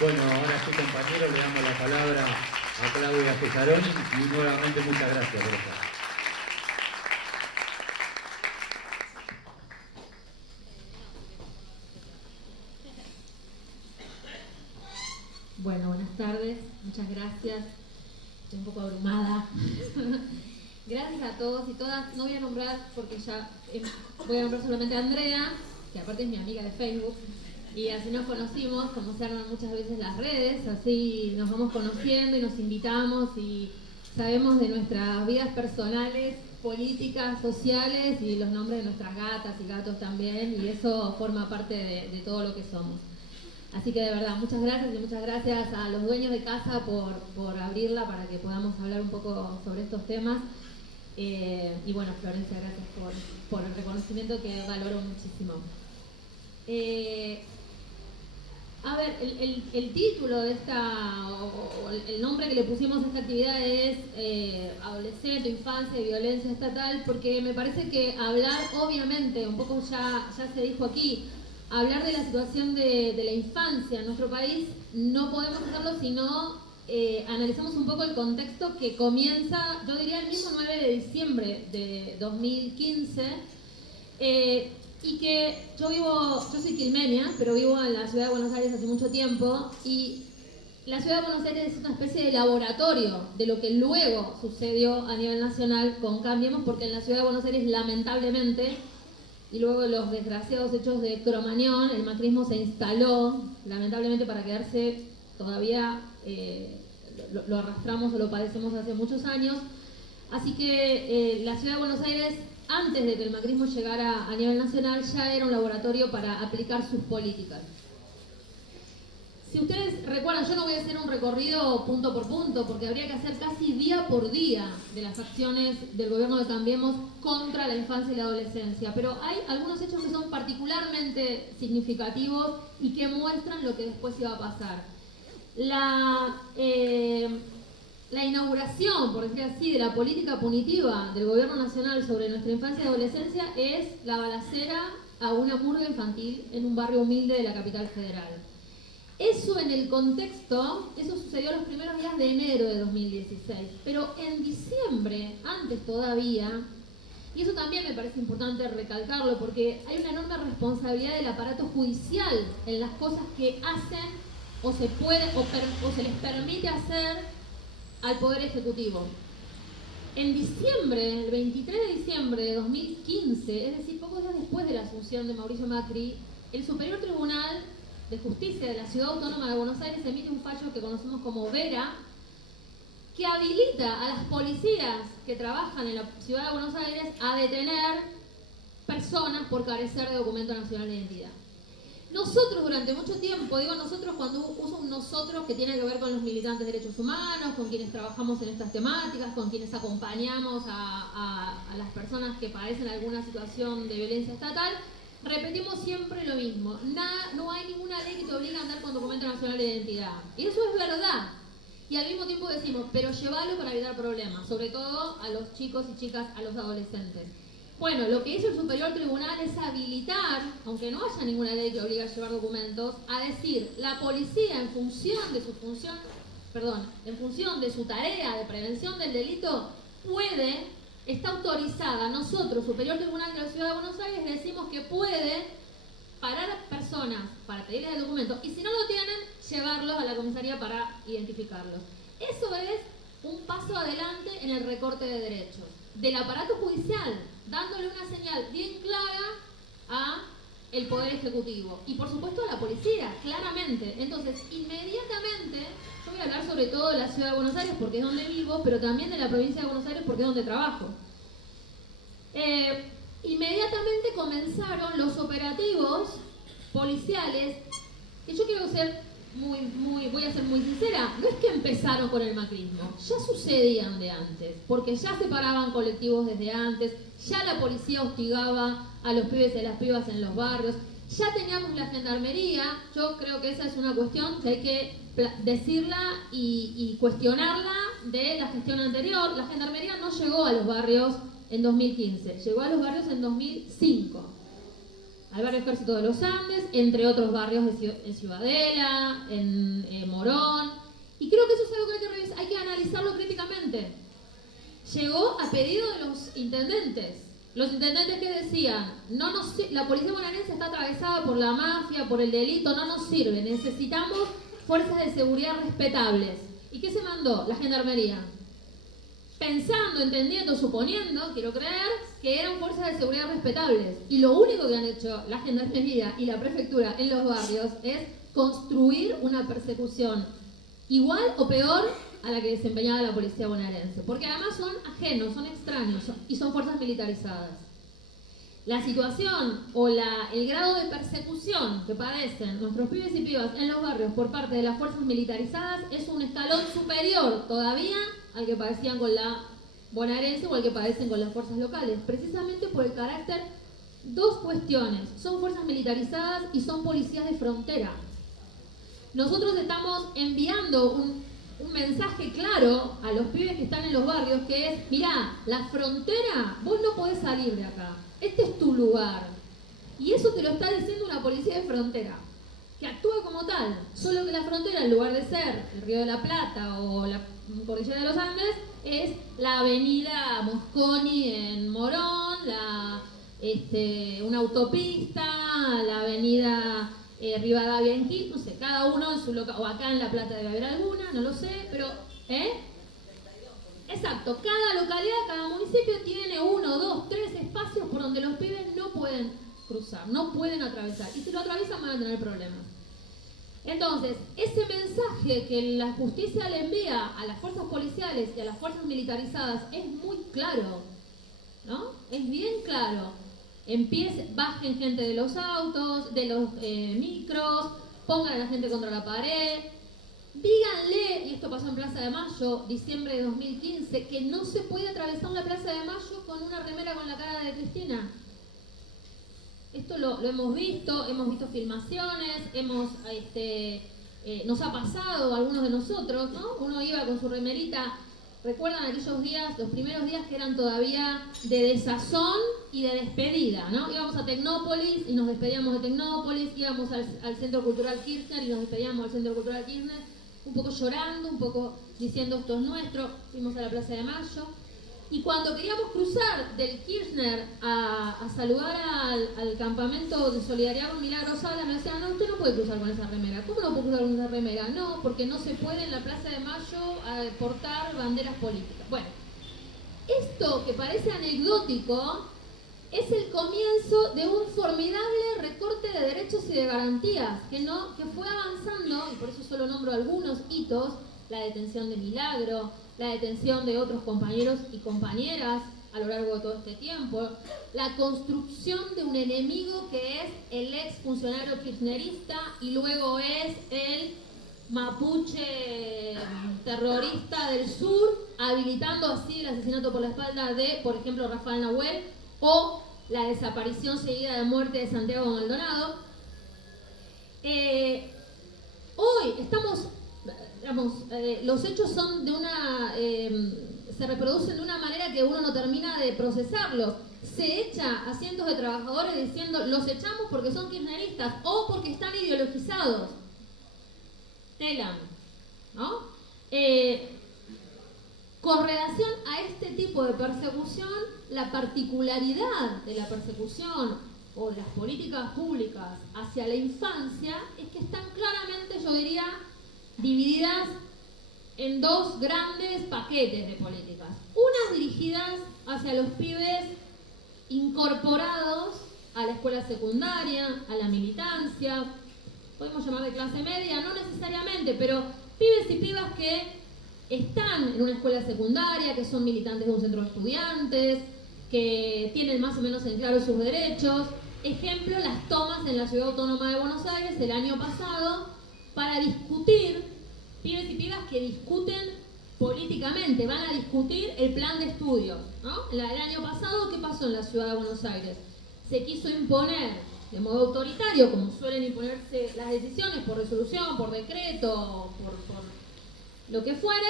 Bueno, ahora sí, compañeros, le damos la palabra a Claudia Cesarón y nuevamente muchas gracias por estar. Bueno, buenas tardes, muchas gracias. Estoy un poco abrumada. Gracias a todos y todas. No voy a nombrar porque ya voy a nombrar solamente a Andrea, que aparte es mi amiga de Facebook. Y así nos conocimos, como se arman muchas veces las redes, así nos vamos conociendo y nos invitamos y sabemos de nuestras vidas personales, políticas, sociales y los nombres de nuestras gatas y gatos también, y eso forma parte de todo lo que somos. Así que de verdad, muchas gracias y muchas gracias a los dueños de casa por abrirla para que podamos hablar un poco sobre estos temas. Y bueno, Florencia, gracias por el reconocimiento que valoro muchísimo. A ver, el título de o el nombre que le pusimos a esta actividad es Adolescente, Infancia y Violencia Estatal, porque me parece que hablar, obviamente, un poco ya se dijo aquí, hablar de la situación de la infancia en nuestro país, no podemos hacerlo si no analizamos un poco el contexto que comienza, yo diría el mismo 9 de diciembre de 2015, y que yo soy quilmeña, pero vivo en la ciudad de Buenos Aires hace mucho tiempo, y la ciudad de Buenos Aires es una especie de laboratorio de lo que luego sucedió a nivel nacional con Cambiemos, porque en la ciudad de Buenos Aires, lamentablemente, y luego de los desgraciados hechos de Cromañón, el macrismo se instaló, lamentablemente para quedarse todavía, lo arrastramos o lo padecemos hace muchos años. Así que la ciudad de Buenos Aires, antes de que el macrismo llegara a nivel nacional, ya era un laboratorio para aplicar sus políticas. Si ustedes recuerdan, yo no voy a hacer un recorrido punto por punto, porque habría que hacer casi día por día de las acciones del gobierno de Cambiemos contra la infancia y la adolescencia, pero hay algunos hechos que son particularmente significativos y que muestran lo que después iba a pasar. La inauguración, por decir así, de la política punitiva del gobierno nacional sobre nuestra infancia y adolescencia es la balacera a una murga infantil en un barrio humilde de la capital federal. Eso en el contexto, eso sucedió los primeros días de enero de 2016, pero en diciembre, antes todavía, y eso también me parece importante recalcarlo porque hay una enorme responsabilidad del aparato judicial en las cosas que hacen o se puede o se les permite hacer al Poder Ejecutivo. En diciembre, el 23 de diciembre de 2015, es decir, pocos días después de la asunción de Mauricio Macri, el Superior Tribunal de Justicia de la Ciudad Autónoma de Buenos Aires emite un fallo que conocemos como Vera, que habilita a las policías que trabajan en la Ciudad de Buenos Aires a detener personas por carecer de documento nacional de identidad. Nosotros durante mucho tiempo, digo nosotros cuando uso un nosotros que tiene que ver con los militantes de derechos humanos, con quienes trabajamos en estas temáticas, con quienes acompañamos a las personas que padecen alguna situación de violencia estatal, repetimos siempre lo mismo. No hay ninguna ley que te obligue a andar con documento nacional de identidad. Y eso es verdad. Y al mismo tiempo decimos, pero llévalo para evitar problemas, sobre todo a los chicos y chicas, a los adolescentes. Bueno, lo que hizo el Superior Tribunal es habilitar, aunque no haya ninguna ley que obligue a llevar documentos, a decir, la policía en función de su tarea de prevención del delito, está autorizada. Nosotros, Superior Tribunal de la Ciudad de Buenos Aires, decimos que puede parar a personas para pedirles el documento y si no lo tienen, llevarlos a la comisaría para identificarlos. Eso es un paso adelante en el recorte de derechos del aparato judicial, dándole una señal bien clara a el Poder Ejecutivo y por supuesto a la policía, claramente. Entonces, inmediatamente, yo voy a hablar sobre todo de la Ciudad de Buenos Aires porque es donde vivo, pero también de la provincia de Buenos Aires porque es donde trabajo. Inmediatamente comenzaron los operativos policiales, y yo quiero ser voy a ser muy sincera, no es que empezaron con el macrismo, ya sucedían de antes, porque ya se paraban colectivos desde antes, ya la policía hostigaba a los pibes y a las pibas en los barrios, ya teníamos la gendarmería. Yo creo que esa es una cuestión que hay que decirla y cuestionarla de la gestión anterior. La gendarmería no llegó a los barrios en 2015, llegó a los barrios en 2005. al barrio Ejército de los Andes, entre otros barrios en Ciudadela, en Morón. Y creo que eso es algo que hay que analizarlo críticamente. Llegó a pedido de los intendentes. Los intendentes que decían, la policía bonaerense está atravesada por la mafia, por el delito, no nos sirve, necesitamos fuerzas de seguridad respetables. ¿Y qué se mandó? La gendarmería. Pensando, entendiendo, suponiendo, quiero creer, que eran fuerzas de seguridad respetables. Y lo único que han hecho la gendarmería y la prefectura en los barrios es construir una persecución igual o peor a la que desempeñaba la policía bonaerense. Porque además son ajenos, son extraños y son fuerzas militarizadas. La situación o el grado de persecución que padecen nuestros pibes y pibas en los barrios por parte de las fuerzas militarizadas es un escalón superior todavía al que padecían con la bonaerense o al que padecen con las fuerzas locales, precisamente por el carácter. Dos cuestiones: son fuerzas militarizadas y son policías de frontera. Nosotros estamos enviando un mensaje claro a los pibes que están en los barrios, que es: mirá, la frontera, vos no podés salir de acá, este es tu lugar. Y eso te lo está diciendo una policía de frontera, que actúa como tal, solo que la frontera, en lugar de ser el Río de la Plata o la Cordillera de los Andes, es la avenida Mosconi en Morón, una autopista, la avenida Rivadavia en Quilmes, no sé, cada uno en su local, o acá en La Plata debe haber alguna, no lo sé, pero exacto, cada localidad, cada municipio tiene 1, 2, 3 espacios por donde los pibes no pueden cruzar, no pueden atravesar, y si lo atraviesan van a tener problemas. Entonces, ese mensaje que la justicia le envía a las fuerzas policiales y a las fuerzas militarizadas es muy claro, ¿no? Es bien claro. Bajen gente de los autos, de los micros, pongan a la gente contra la pared, díganle, y esto pasó en Plaza de Mayo, diciembre de 2015, que no se puede atravesar la Plaza de Mayo con una remera con la cara de Cristina. Esto lo hemos visto filmaciones, nos ha pasado a algunos de nosotros, ¿no? Uno iba con su remerita. ¿Recuerdan aquellos días, los primeros días que eran todavía de desazón y de despedida, ¿no? Íbamos a Tecnópolis y nos despedíamos de Tecnópolis, íbamos al Centro Cultural Kirchner y nos despedíamos del Centro Cultural Kirchner, un poco llorando, un poco diciendo esto es nuestro. Fuimos a la Plaza de Mayo. Y cuando queríamos cruzar del Kirchner a saludar al campamento de solidaridad con Milagros Sala, me decían: no, usted no puede cruzar con esa remera. ¿Cómo no puede cruzar con esa remera? No, porque no se puede en la Plaza de Mayo portar banderas políticas. Bueno, esto que parece anecdótico es el comienzo de un formidable recorte de derechos y de garantías que fue avanzando, y por eso solo nombro algunos hitos: la detención de Milagro, la detención de otros compañeros y compañeras a lo largo de todo este tiempo, la construcción de un enemigo que es el ex funcionario kirchnerista y luego es el mapuche terrorista del sur, habilitando así el asesinato por la espalda de, por ejemplo, Rafael Nahuel, o la desaparición seguida de muerte de Santiago Maldonado. Hoy estamos... los hechos son se reproducen de una manera que uno no termina de procesarlos. Se echa a cientos de trabajadores diciendo: los echamos porque son kirchneristas o porque están ideologizados. Telam, ¿no? Con relación a este tipo de persecución, la particularidad de la persecución o de las políticas públicas hacia la infancia es que están claramente, yo diría, divididas en dos grandes paquetes de políticas. Unas dirigidas hacia los pibes incorporados a la escuela secundaria, a la militancia, podemos llamar de clase media, no necesariamente, pero pibes y pibas que están en una escuela secundaria, que son militantes de un centro de estudiantes, que tienen más o menos en claro sus derechos. Ejemplo, las tomas en la Ciudad Autónoma de Buenos Aires el año pasado para discutir, pibes y pibas que discuten políticamente, van a discutir el plan de estudios, ¿no? El año pasado, ¿qué pasó en la Ciudad de Buenos Aires? Se quiso imponer de modo autoritario, como suelen imponerse las decisiones, por resolución, por decreto, por lo que fuere,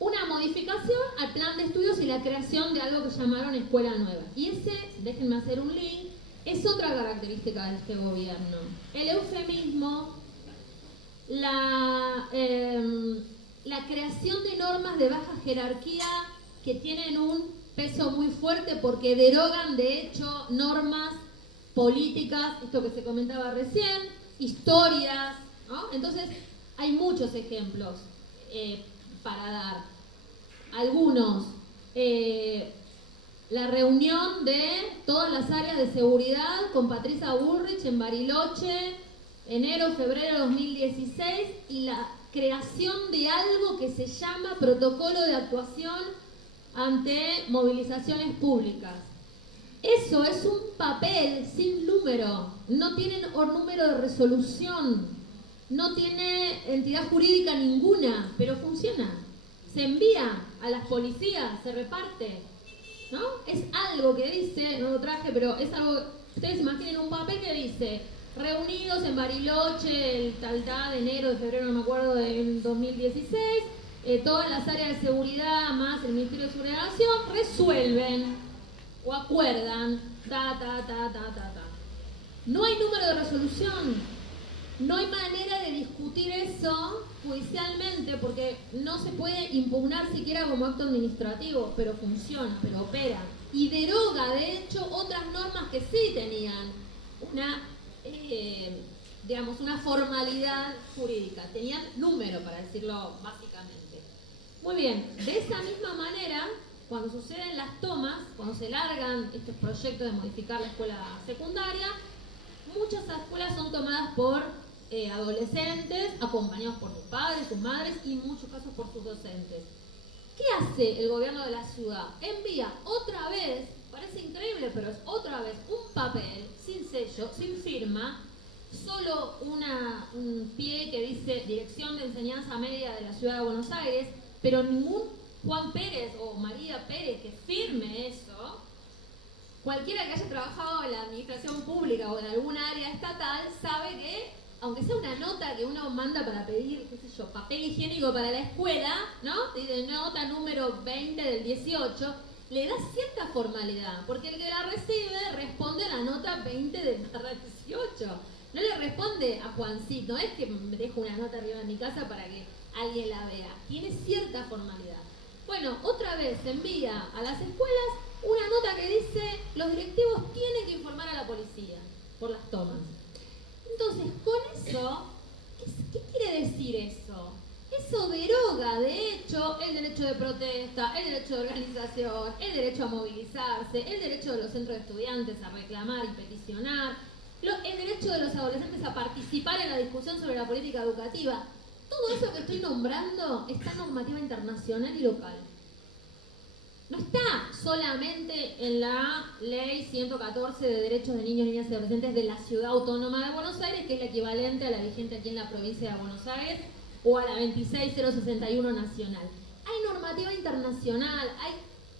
una modificación al plan de estudios y la creación de algo que llamaron Escuela Nueva. Y ese, déjenme hacer un link, es otra característica de este gobierno. El eufemismo, la creación de normas de baja jerarquía que tienen un peso muy fuerte porque derogan de hecho normas políticas, esto que se comentaba recién, historias, ¿no? Entonces hay muchos ejemplos para dar. Algunos, la reunión de todas las áreas de seguridad con Patricia Bullrich en Bariloche, enero, febrero de 2016, y la creación de algo que se llama protocolo de actuación ante movilizaciones públicas. Eso es un papel sin número, no tiene número de resolución, no tiene entidad jurídica ninguna, pero funciona. Se envía a las policías, se reparte, ¿no? Es algo que dice, no lo traje, pero es algo, ustedes imaginen un papel que dice, reunidos en Bariloche, el tal de enero, de febrero, no me acuerdo, del 2016, todas las áreas de seguridad más el Ministerio de Seguridad de la Nación resuelven o acuerdan, No hay número de resolución, no hay manera de discutir eso judicialmente porque no se puede impugnar siquiera como acto administrativo, pero funciona, pero opera. Y deroga, de hecho, otras normas que sí tenían una, una formalidad jurídica, tenían número, para decirlo básicamente. Muy bien, de esa misma manera, cuando suceden las tomas, cuando se largan estos proyectos de modificar la escuela secundaria, muchas escuelas son tomadas por adolescentes, acompañados por sus padres, sus madres y en muchos casos por sus docentes. ¿Qué hace el gobierno de la ciudad? Envía otra vez, parece increíble, pero es otra vez un papel, sin sello, sin firma, solo un pie que dice Dirección de Enseñanza Media de la Ciudad de Buenos Aires, pero ningún Juan Pérez o María Pérez que firme eso. Cualquiera que haya trabajado en la administración pública o en alguna área estatal sabe que, aunque sea una nota que uno manda para pedir, qué sé yo, papel higiénico para la escuela, ¿no? Dice nota número 20 del 18, le da cierta formalidad, porque el que la recibe responde a la nota 20 del 18. No le responde a Juancito, no es que me dejo una nota arriba de mi casa para que alguien la vea. Tiene cierta formalidad. Bueno, otra vez se envía a las escuelas una nota que dice los directivos tienen que informar a la policía por las tomas. Entonces, con eso, ¿qué quiere decir eso? Eso deroga, de hecho, el derecho de protesta, el derecho de organización, el derecho a movilizarse, el derecho de los centros de estudiantes a reclamar y peticionar, el derecho de los adolescentes a participar en la discusión sobre la política educativa. Todo eso que estoy nombrando está en normativa internacional y local. No está solamente en la Ley 114 de Derechos de Niños, Niñas y Adolescentes de la Ciudad Autónoma de Buenos Aires, que es la equivalente a la vigente aquí en la provincia de Buenos Aires, o a la 26061 nacional. Hay normativa internacional,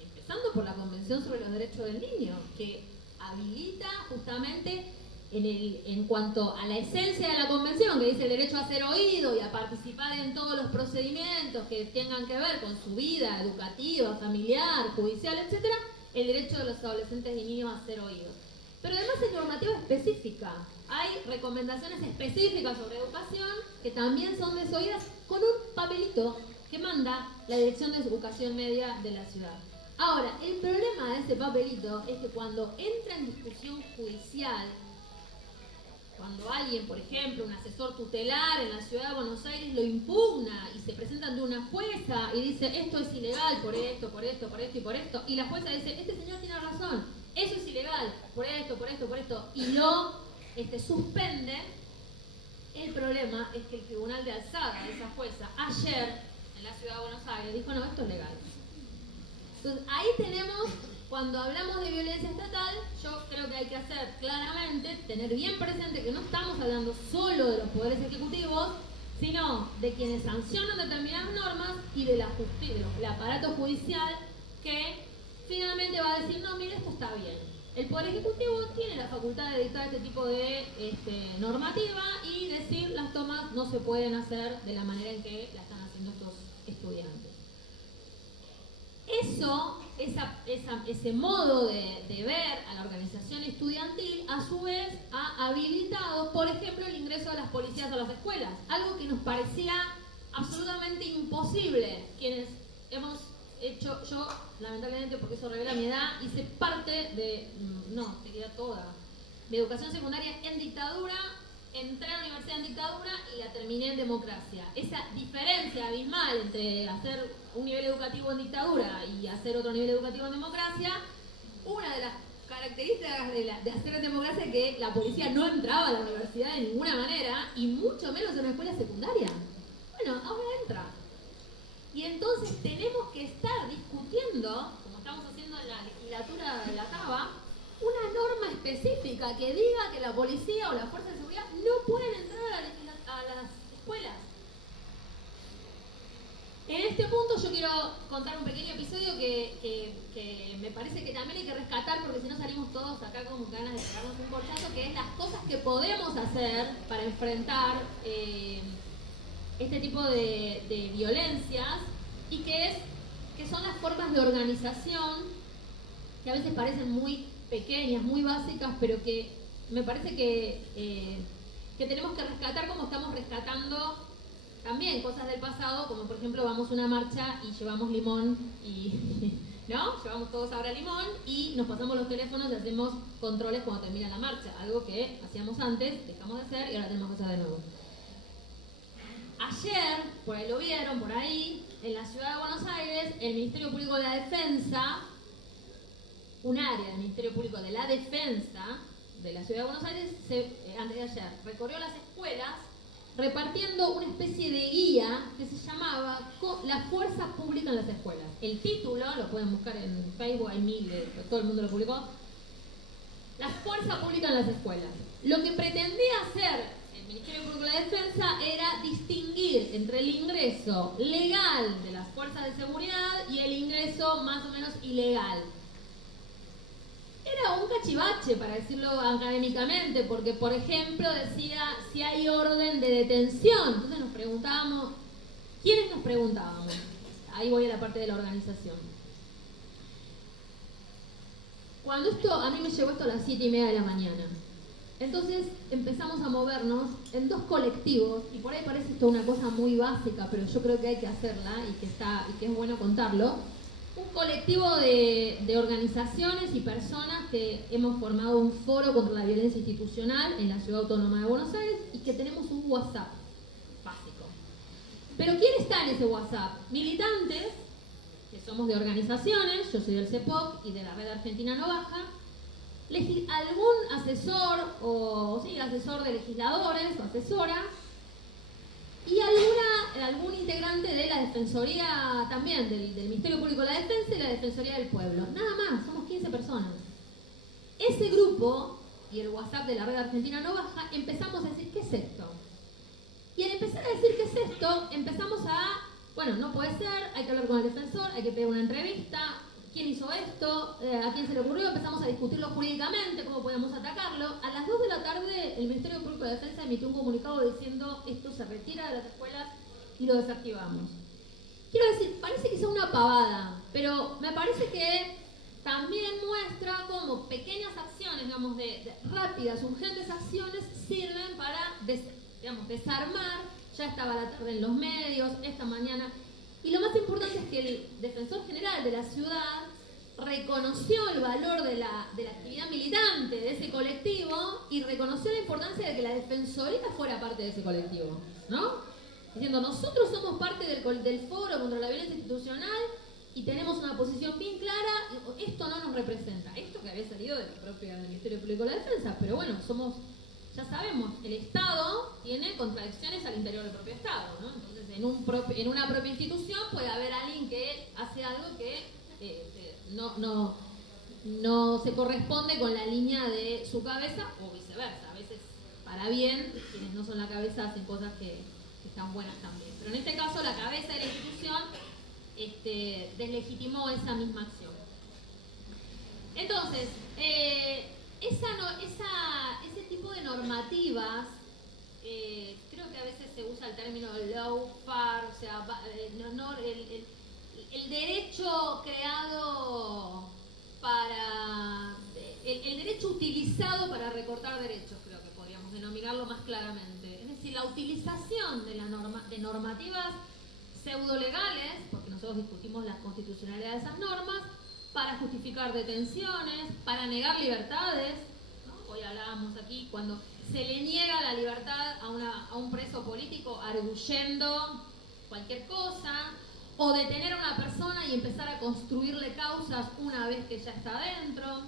empezando por la Convención sobre los Derechos del Niño, que habilita justamente en cuanto a la esencia de la Convención, que dice el derecho a ser oído y a participar en todos los procedimientos que tengan que ver con su vida educativa, familiar, judicial, etc., el derecho de los adolescentes y niños a ser oídos. Pero además hay normativa específica, hay recomendaciones específicas sobre educación que también son desoídas con un papelito que manda la Dirección de Educación Media de la ciudad. Ahora, el problema de ese papelito es que cuando entra en discusión judicial, cuando alguien, por ejemplo, un asesor tutelar en la Ciudad de Buenos Aires lo impugna y se presenta ante una jueza y dice esto es ilegal por esto, por esto, por esto y por esto, y la jueza dice este señor tiene razón, eso es ilegal por esto, por esto, por esto, y lo suspende, el problema es que el tribunal de alzada de esa jueza ayer en la Ciudad de Buenos Aires dijo no, esto es legal. Entonces ahí tenemos, cuando hablamos de violencia estatal, yo creo que hay que hacer claramente, tener bien presente que no estamos hablando solo de los poderes ejecutivos, sino de quienes sancionan determinadas normas y de la justicia, del aparato judicial que finalmente va a decir, no, mire, esto está bien. El Poder Ejecutivo tiene la facultad de dictar este tipo de normativa y decir las tomas no se pueden hacer de la manera en que la están haciendo estos estudiantes. Eso ese modo de ver a la organización estudiantil, a su vez, ha habilitado, por ejemplo, el ingreso de las policías a las escuelas. Algo que nos parecía absolutamente imposible. Quienes hemos hecho, yo, lamentablemente, porque eso revela mi edad, hice parte de, no, te queda toda, de educación secundaria en dictadura. Entré a la universidad en dictadura y la terminé en democracia. Esa diferencia abismal entre hacer un nivel educativo en dictadura y hacer otro nivel educativo en democracia, una de las características de hacer en democracia es que la policía no entraba a la universidad de ninguna manera, y mucho menos en una escuela secundaria. Bueno, ahora entra. Y entonces tenemos que estar discutiendo, como estamos haciendo en la legislatura de la Cava, una norma específica que diga que la policía o la fuerza de seguridad no pueden entrar a las escuelas. En este punto yo quiero contar un pequeño episodio que me parece que también hay que rescatar, porque si no salimos todos acá con ganas de pegarnos un corchazo, que es las cosas que podemos hacer para enfrentar este tipo de violencias, y que son las formas de organización que a veces parecen muy pequeñas, muy básicas, pero que me parece que tenemos que rescatar, como estamos rescatando también cosas del pasado, como por ejemplo vamos a una marcha y llevamos limón y ¿no? Llevamos todos ahora limón y nos pasamos los teléfonos y hacemos controles cuando termina la marcha, algo que hacíamos antes, dejamos de hacer y ahora tenemos que hacer de nuevo. Ayer, por ahí lo vieron, por ahí, en la ciudad de Buenos Aires, el Ministerio Público de la Defensa, un área del Ministerio Público de la Defensa de la ciudad de Buenos Aires, antes de ayer, recorrió las escuelas repartiendo una especie de guía que se llamaba La Fuerza Pública en las Escuelas. El título, lo pueden buscar en Facebook, hay miles, todo el mundo lo publicó. La Fuerza Pública en las Escuelas. Lo que pretendía hacer el Ministerio Público de la Defensa era distinguir entre el ingreso legal de las fuerzas de seguridad y el ingreso más o menos ilegal. Era un cachivache, para decirlo académicamente, porque, por ejemplo, decía si hay orden de detención. Entonces nos preguntábamos, ¿quiénes nos preguntábamos? Ahí voy a la parte de la organización. Cuando a mí me llegó esto a las 7:30 de la mañana. Entonces empezamos a movernos en dos colectivos, y por ahí parece esto una cosa muy básica, pero yo creo que hay que hacerla y que es bueno contarlo. Un colectivo de organizaciones y personas que hemos formado un foro contra la violencia institucional en la Ciudad Autónoma de Buenos Aires y que tenemos un WhatsApp básico. Pero ¿quién está en ese WhatsApp? Militantes, que somos de organizaciones, yo soy del CEPOC y de la Red Argentina No Baja, algún asesor asesor de legisladores o asesora, y algún integrante de la Defensoría también, del Ministerio Público de la Defensa y la Defensoría del Pueblo. Nada más, somos 15 personas. Ese grupo y el WhatsApp de la Red Argentina No Baja, empezamos a decir, ¿qué es esto? Y al empezar a decir qué es esto, empezamos bueno, no puede ser, hay que hablar con el defensor, hay que pedir una entrevista, ¿quién hizo esto? ¿A quién se le ocurrió? Empezamos a discutirlo jurídicamente, cómo podemos atacarlo. A las 2 de la tarde, el Ministerio Público de Defensa emitió un comunicado diciendo esto se retira de las escuelas y lo desactivamos. Quiero decir, parece que sea una pavada, pero me parece que también muestra cómo pequeñas acciones, digamos, de rápidas, urgentes acciones, sirven para, desarmar. Ya estaba la tarde en los medios, esta mañana. Y lo más importante es que el defensor general de la ciudad reconoció el valor de la actividad militante de ese colectivo y reconoció la importancia de que la defensoría fuera parte de ese colectivo, ¿no? Diciendo, nosotros somos parte del foro contra la violencia institucional y tenemos una posición bien clara, esto no nos representa. Esto que había salido del Ministerio Público de la Defensa, pero bueno, ya sabemos, el Estado tiene contradicciones al interior del propio Estado, ¿no? Entonces, en una propia institución puede haber alguien que hace algo que no se corresponde con la línea de su cabeza, o viceversa. A veces, para bien, quienes no son la cabeza hacen cosas que están buenas también. Pero en este caso, la cabeza de la institución deslegitimó esa misma acción. Entonces, ese tipo de normativas, creo que a veces se usa el término lawfare, o sea, el derecho creado para... el derecho utilizado para recortar derechos, creo que podríamos denominarlo más claramente. Es decir, la utilización de normativas pseudolegales, porque nosotros discutimos la constitucionalidad de esas normas, para justificar detenciones, para negar libertades, ¿no? Hoy hablábamos aquí cuando se le niega la libertad a un preso político arguyendo cualquier cosa, o detener a una persona y empezar a construirle causas una vez que ya está adentro,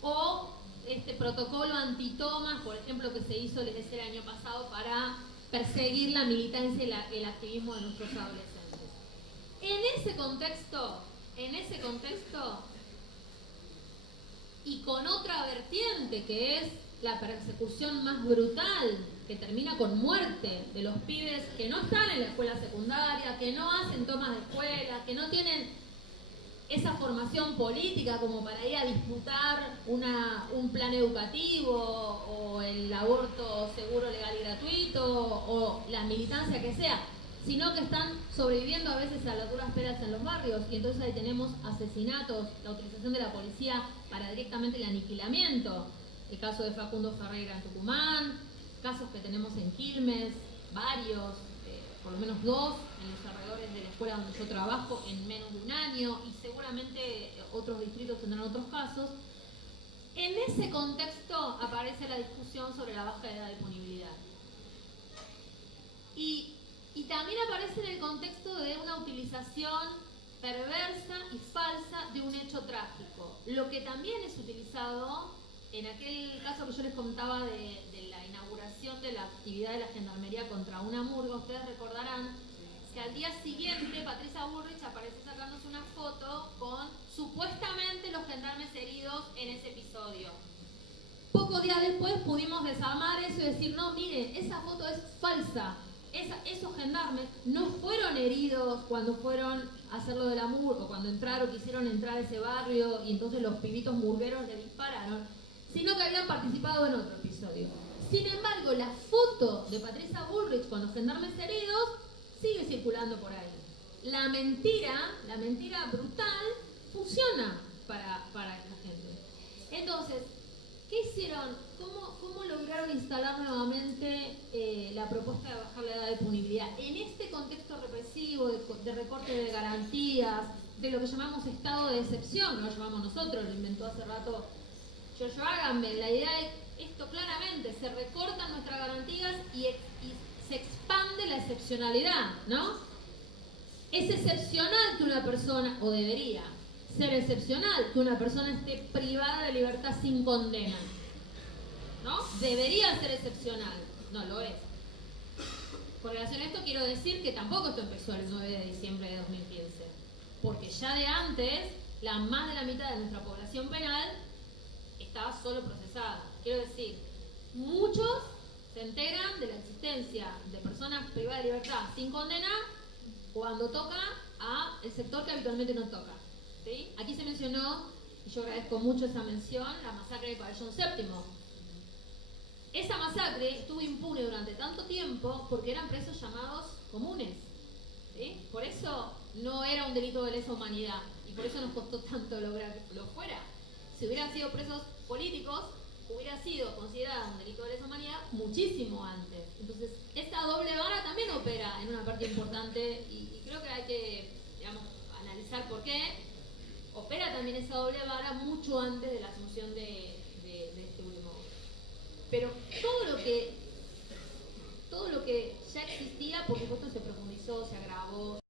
o este protocolo antitomas, por ejemplo, que se hizo, les decía, el año pasado para perseguir la militancia y el activismo de nuestros adolescentes. En ese contexto, y con otra vertiente que es la persecución más brutal, que termina con muerte de los pibes que no están en la escuela secundaria, que no hacen tomas de escuela, que no tienen esa formación política como para ir a disputar un plan educativo o el aborto seguro, legal y gratuito o la militancia que sea, sino que están sobreviviendo a veces a las duras penas en los barrios, y entonces ahí tenemos asesinatos, la utilización de la policía para directamente el aniquilamiento, el caso de Facundo Ferreira en Tucumán, casos que tenemos en Quilmes, varios, por lo menos 2 en los alrededores de la escuela donde yo trabajo en menos de un año, y seguramente otros distritos tendrán otros casos. En ese contexto aparece la discusión sobre la baja edad de punibilidad. Y también aparece en el contexto de una utilización perversa y falsa de un hecho trágico. Lo que también es utilizado en aquel caso que yo les contaba de la inauguración de la actividad de la Gendarmería contra una murga, ustedes recordarán que al día siguiente Patricia Bullrich apareció sacándose una foto con supuestamente los gendarmes heridos en ese episodio. Pocos días después pudimos desarmar eso y decir, no, miren, esa foto es falsa. Esos gendarmes no fueron heridos cuando fueron a hacer lo de la murga, o cuando quisieron entrar a ese barrio y entonces los pibitos murgueros le dispararon, sino que habían participado en otro episodio. Sin embargo, la foto de Patricia Bullrich con los gendarmes heridos sigue circulando por ahí. La mentira brutal funciona para esta gente. Entonces, ¿qué hicieron? ¿Cómo lograron instalar nuevamente la propuesta de bajar la edad de punibilidad? En este contexto represivo, de recorte de garantías, de lo que llamamos estado de excepción, que lo llamamos nosotros, lo inventó hace rato Giorgio Agamben. La idea es esto claramente, se recortan nuestras garantías y se expande la excepcionalidad, ¿no? Es excepcional que una persona, o debería ser excepcional, que una persona esté privada de libertad sin condena, ¿no? Debería ser excepcional, no lo es. Con relación a esto quiero decir que tampoco esto empezó el 9 de diciembre de 2015, porque ya de antes, más de la mitad de nuestra población penal estaba solo procesada. Quiero decir, muchos se enteran de la existencia de personas privadas de libertad sin condena cuando toca a el sector que habitualmente no toca, ¿sí? Aquí se mencionó, y yo agradezco mucho esa mención, la masacre de Pabellón VII. Esa masacre estuvo impune durante tanto tiempo porque eran presos llamados comunes, ¿sí? Por eso no era un delito de lesa humanidad y por eso nos costó tanto lograr que lo fuera. Si hubieran sido presos políticos, hubiera sido considerada un delito de lesa humanidad muchísimo antes. Entonces, esta doble vara también opera en una parte importante y creo que hay que, digamos, analizar por qué opera también esa doble vara mucho antes de la asunción de este último. Pero todo lo que ya existía, por supuesto, se profundizó, se agravó,